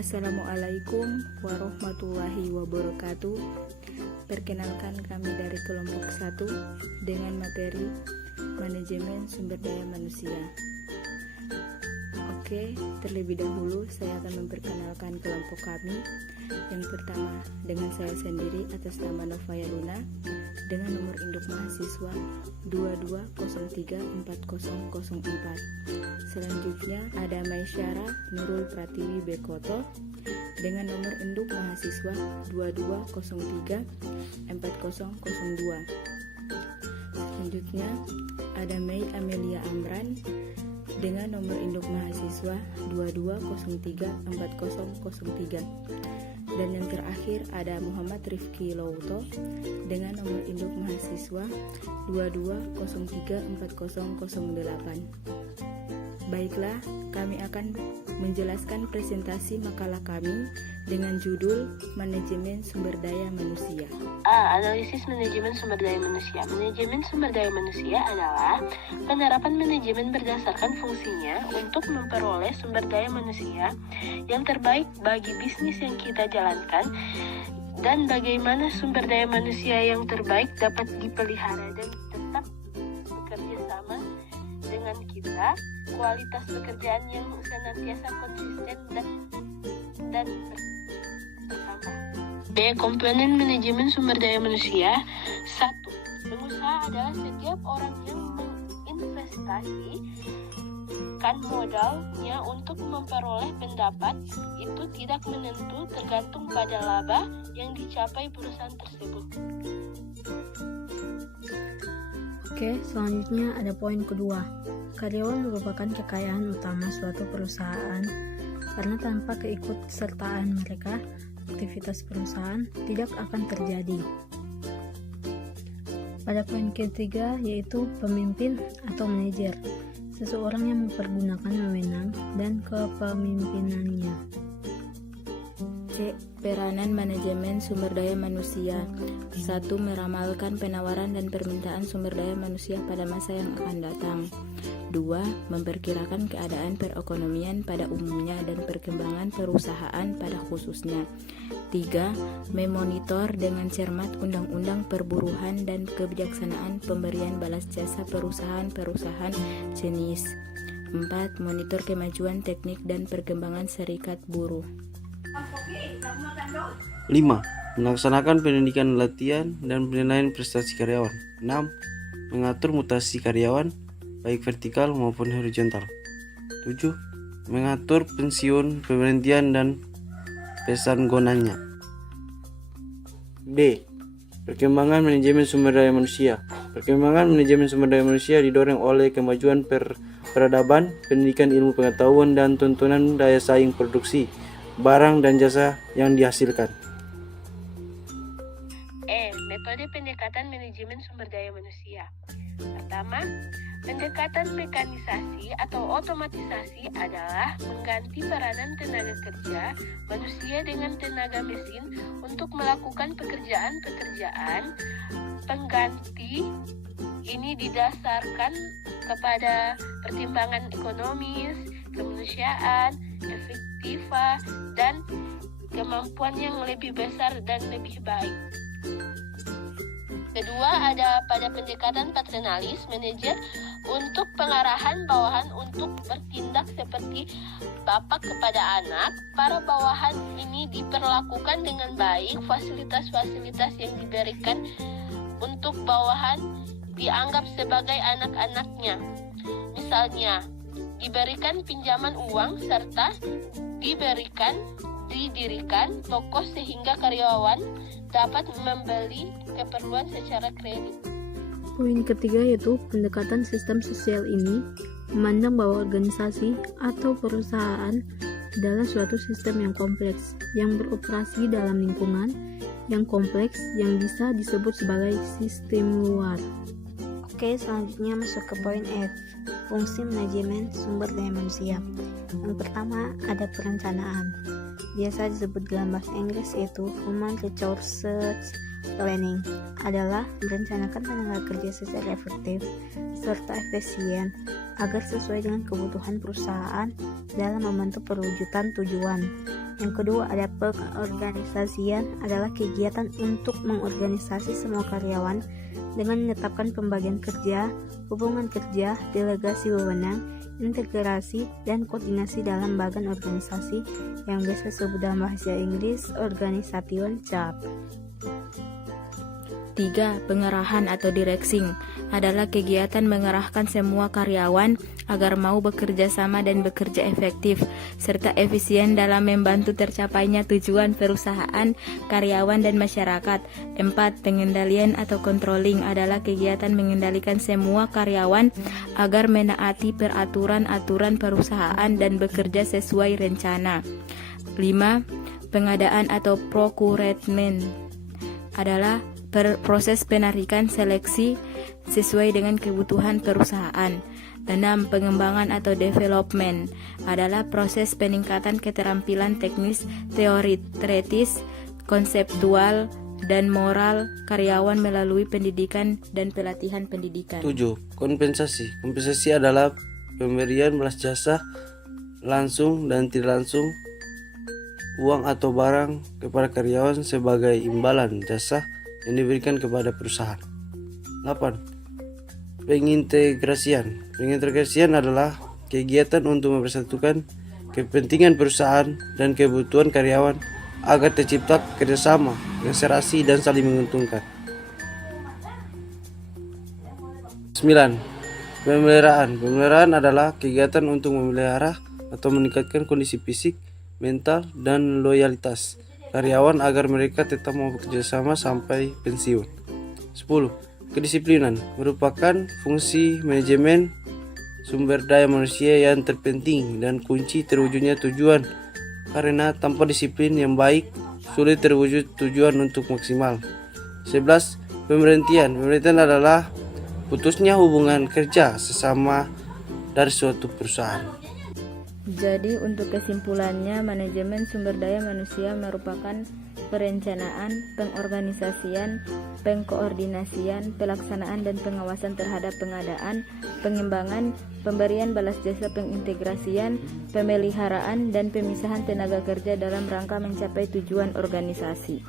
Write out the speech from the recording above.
Assalamualaikum warahmatullahi wabarakatuh. Perkenalkan kami dari kelompok 1 dengan materi Manajemen Sumber Daya Manusia. Oke, terlebih dahulu saya akan memperkenalkan kelompok kami. Yang pertama dengan saya sendiri atas nama Novaya Luna dengan nomor induk mahasiswa 22034004. Selanjutnya ada Maisyara Nurul Pratiwi Bekoto dengan nomor induk mahasiswa 22034002. Selanjutnya ada Mei Amelia Amran dengan nomor induk mahasiswa 22034003. Dan yang terakhir ada Muhammad Rifki Lauto dengan nomor induk mahasiswa 22034008. Baiklah, kami akan menjelaskan presentasi makalah kami dengan judul Manajemen Sumber Daya Manusia. Analisis manajemen sumber daya manusia. Manajemen sumber daya manusia adalah penerapan manajemen berdasarkan fungsinya untuk memperoleh sumber daya manusia yang terbaik bagi bisnis yang kita jalankan, dan bagaimana sumber daya manusia yang terbaik dapat dipelihara dan tetap bekerja sama dengan kita, kualitas pekerjaan yang senantiasa konsisten dan bertambah. Komponen manajemen sumber daya manusia. 1. Pengusaha adalah setiap orang yang menginvestasikan modalnya untuk memperoleh pendapat. Itu tidak menentu, tergantung pada laba yang dicapai perusahaan tersebut. Oke, selanjutnya ada poin kedua. Karyawan merupakan kekayaan utama suatu perusahaan karena tanpa keikutsertaan mereka, aktivitas perusahaan tidak akan terjadi. Pada poin ketiga yaitu pemimpin atau manajer, seseorang yang mempergunakan wewenang dan kepemimpinannya. C. Peranan manajemen sumber daya manusia. 1. Meramalkan penawaran dan permintaan sumber daya manusia pada masa yang akan datang. 2. Memperkirakan keadaan perekonomian pada umumnya dan perkembangan perusahaan pada khususnya. 3. Memonitor dengan cermat undang-undang perburuhan dan kebijaksanaan pemberian balas jasa perusahaan-perusahaan jenis. 4. Monitor kemajuan teknik dan perkembangan serikat buruh. 5. Melaksanakan pendidikan latihan dan penilaian prestasi karyawan. 6. Mengatur mutasi karyawan baik vertikal maupun horizontal. 7. Mengatur pensiun, pemberhentian dan pesan gonanya. D. Perkembangan manajemen sumber daya manusia. Perkembangan manajemen sumber daya manusia didorong oleh kemajuan peradaban, pendidikan ilmu pengetahuan, dan tuntunan daya saing produksi barang dan jasa yang dihasilkan. Metode pendekatan manajemen sumber daya manusia. Pertama, pendekatan mekanisasi atau otomatisasi adalah mengganti peranan tenaga kerja manusia dengan tenaga mesin untuk melakukan pekerjaan-pekerjaan. Pengganti ini didasarkan kepada pertimbangan ekonomis, kemanusiaan, efektiva, dan kemampuan yang lebih besar dan lebih baik. Kedua, ada pada pendekatan patronalis, manajer untuk pengarahan bawahan untuk bertindak seperti bapak kepada anak. Para bawahan ini diperlakukan dengan baik, fasilitas-fasilitas yang diberikan untuk bawahan dianggap sebagai anak-anaknya. Misalnya, diberikan pinjaman uang serta didirikan toko sehingga karyawan dapat membeli keperluan secara kredit. Poin ketiga yaitu pendekatan sistem sosial ini memandang bahwa organisasi atau perusahaan adalah suatu sistem yang kompleks yang beroperasi dalam lingkungan yang kompleks yang bisa disebut sebagai sistem luar. Oke, selanjutnya masuk ke poin F, fungsi manajemen sumber daya manusia. Yang pertama ada perencanaan, biasa disebut dalam bahasa Inggris yaitu Human Resources Planning, adalah merencanakan tenaga kerja secara efektif serta efisien agar sesuai dengan kebutuhan perusahaan dalam membantu perwujudan tujuan. Yang kedua ada pengorganisasian, adalah kegiatan untuk mengorganisasi semua karyawan dengan menetapkan pembagian kerja, hubungan kerja, delegasi wewenang, integrasi, dan koordinasi dalam bagian organisasi yang biasa disebut dalam bahasa Inggris organization chart. 3. Pengerahan atau directing adalah kegiatan mengerahkan semua karyawan agar mau bekerja sama dan bekerja efektif serta efisien dalam membantu tercapainya tujuan perusahaan, karyawan, dan masyarakat. 4. Pengendalian atau controlling adalah kegiatan mengendalikan semua karyawan agar menaati peraturan-aturan perusahaan dan bekerja sesuai rencana. 5. Pengadaan atau procurement adalah proses penarikan seleksi sesuai dengan kebutuhan perusahaan. 6. Pengembangan atau development adalah proses peningkatan keterampilan teknis, teoritis, konseptual, dan moral karyawan melalui pendidikan dan pelatihan pendidikan. 7. Kompensasi. Kompensasi adalah pemberian balas jasa langsung dan tidak langsung, uang atau barang kepada karyawan sebagai imbalan jasa yang diberikan kepada perusahaan. 8. Pengintegrasian. Pengintegrasian adalah kegiatan untuk mempersatukan kepentingan perusahaan dan kebutuhan karyawan agar tercipta kerjasama yang serasi dan saling menguntungkan. 9. Pemeliharaan. Pemeliharaan adalah kegiatan untuk memelihara atau meningkatkan kondisi fisik, mental, dan loyalitas karyawan agar mereka tetap mau bekerja sama sampai pensiun. 10. Kedisiplinan merupakan fungsi manajemen sumber daya manusia yang terpenting dan kunci terwujudnya tujuan, karena tanpa disiplin yang baik sulit terwujud tujuan untuk maksimal. 11. Pemberhentian. Pemberhentian adalah putusnya hubungan kerja sesama dari suatu perusahaan. Jadi untuk kesimpulannya, manajemen sumber daya manusia merupakan perencanaan, pengorganisasian, pengkoordinasian, pelaksanaan dan pengawasan terhadap pengadaan, pengembangan, pemberian balas jasa, pengintegrasian, pemeliharaan, dan pemisahan tenaga kerja dalam rangka mencapai tujuan organisasi.